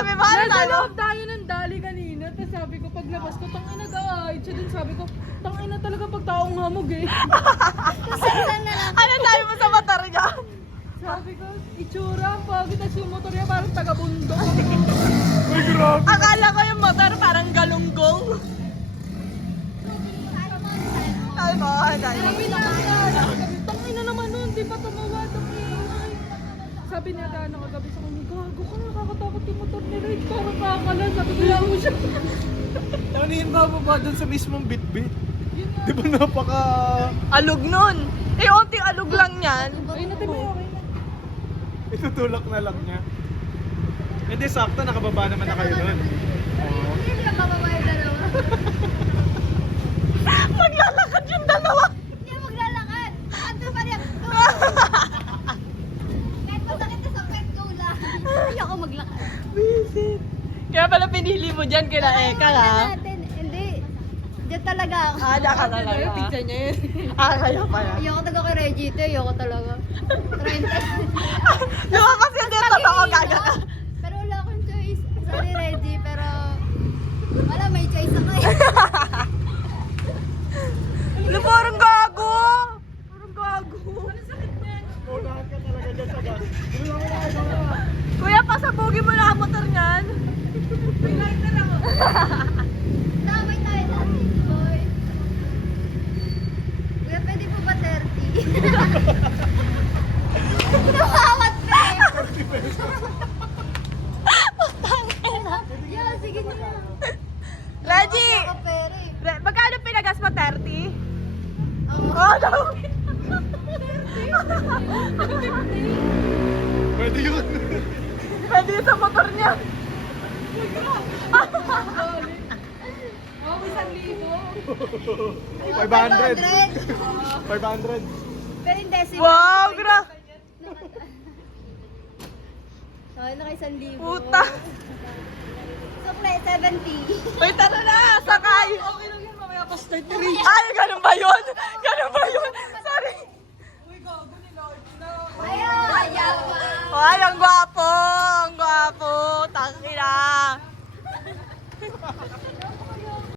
sabi mo? Ano Nasa sabi mo? loob tayo ng dali kanina. Tapos sabi ko, paglabas ko, tangina nag-aahid siya din. Sabi ko, tangina talaga pag taong hamog eh. Ano sabi mo sa motor niya? Sabi ko, itsura, pagod. Tapos yung motor niya parang taga-bundok. Ay, grabe. Akala ko yung motor parang galunggong. Sabi mo, Sabi na tangina naman nun, di pa tumawad ang ingay. Sabi niya Dana kagabi sa kanya, gago ka, nakakatakot yung motor ni Ray. Parang kakala, sabi ko lang mo siya. Ano yun bababa dun sa mismong bitbit? Yun nga. Di ba napaka... alog nun. Eh, onting alog lang yan. Ay, natin mo okay na. Itutulak na lang niya. Hindi, sakto, nakababa naman na kayo nun. Hindi nila bababa yung dalawa. Maglalakad yung dalawa. Hindi maglalakad. Ando pa rin. Kahit masakit na sa pet ko lang. Ayoko maglakad. Visit. Kaya pala pinili mo dyan kila Eka, ha? Natin. Hindi. Diyan talaga ako. Diyan ka talaga. Picture niya yun. Kaya pala. Ayoko talaga kay Reggie ito. Ayoko talaga. 30. Lumabas yun dito, totoo gaga ka. Pero wala akong choice. Sorry Reggie, pero wala, may choice ako eh. Parang gago. Parang gago. Unahan ka talaga dyan sa gas. Kuya, pasabugin mo na ang motor niyan. May lighter ako. Damay tayo natin, boy. Kuya, pwede po ba 30? Nawawat pa eh. Yeah, sige na. Reggie! Ako pera eh. Magkano pinagas mo? 30? Oo. Oh, no! Pwede yun. Pwede yun sa motor niya. Oh, isang libo. 500. 500. 500. Pero hindi, sige. Wow, gra! Ay, naka 1,000. Puta! Sukle, 70. Wait, tara na! Sakay! Okay lang yan, mamaya pa start na rin. Ay, ganun ba yun? Ganun ba yun? Sorry! Uy, gago nila. Ayaw, ayaw. Ay, ang gwapo!